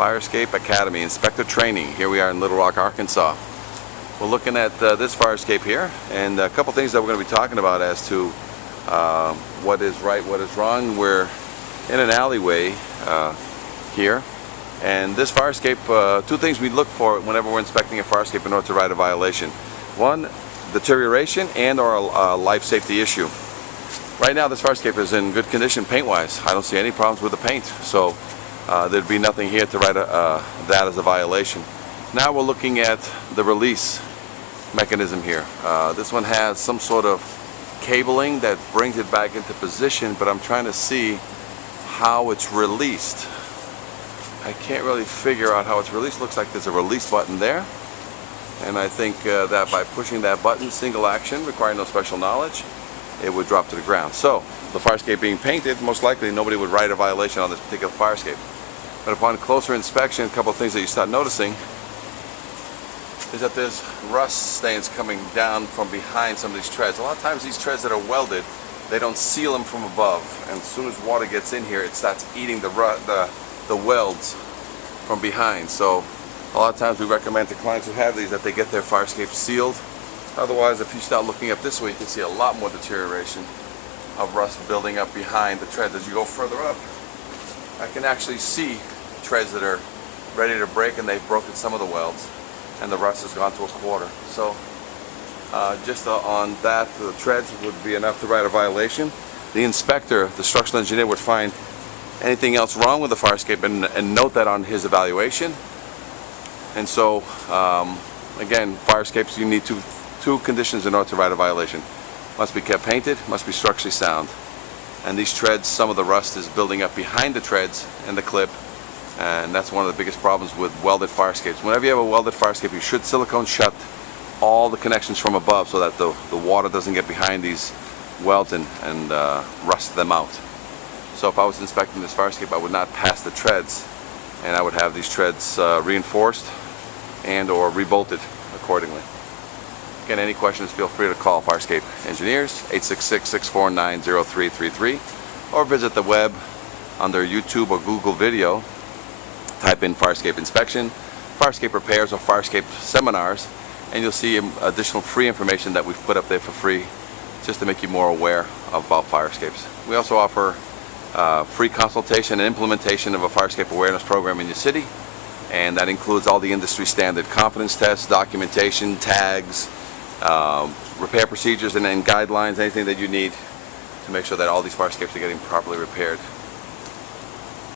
Fire Escape Academy Inspector Training. Here we are in Little Rock, Arkansas. We're looking at this fire escape here, and a couple things that we're going to be talking about as to what is right, what is wrong. We're in an alleyway here, and this fire escape, two things we look for whenever we're inspecting a fire escape in order to write a violation. One, deterioration and or a life safety issue. Right now this fire escape is in good condition paint-wise. I don't see any problems with the paint, so there'd be nothing here to write that as a violation. Now we're looking at the release mechanism here. This one has some sort of cabling that brings it back into position, but I'm trying to see how it's released. I can't really figure out how it's released. Looks like there's a release button there, and I think that by pushing that button, single action, requiring no special knowledge, it would drop to the ground. So the fire escape being painted, most likely nobody would write a violation on this particular fire escape. But upon closer inspection, a couple of things that you start noticing is that there's rust stains coming down from behind some of these treads. A lot of times these treads that are welded, they don't seal them from above, and as soon as water gets in here, it starts eating the welds from behind. So a lot of times we recommend to clients who have these that they get their fire escapes sealed. Otherwise, if you start looking up this way, you can see a lot more deterioration of rust building up behind the treads. As you go further up, I can actually see treads that are ready to break, and they've broken some of the welds, and the rust has gone to a quarter. So just on that, the treads would be enough to write a violation. The inspector, the structural engineer, would find anything else wrong with the fire escape and note that on his evaluation. And so again, fire escapes, you need two conditions in order to write a violation. Must be kept painted, must be structurally sound. And these treads, some of the rust is building up behind the treads and the clip, and that's one of the biggest problems with welded fire escapes. Whenever you have a welded fire escape, you should silicone shut all the connections from above so that the water doesn't get behind these welds and rust them out. So if I was inspecting this fire escape, I would not pass the treads, and I would have these treads reinforced and or rebolted accordingly. Again, any questions, feel free to call Fire Escape Engineers, 866-649-0333, or visit the web under YouTube or Google Video. Type in Fire Escape Inspection, Fire Escape Repairs, or Fire Escape Seminars, and you'll see additional free information that we've put up there for free, just to make you more aware about fire escapes. We also offer free consultation and implementation of a fire escape awareness program in your city, and that includes all the industry standard confidence tests, documentation, tags, repair procedures, and guidelines, anything that you need to make sure that all these fire escapes are getting properly repaired.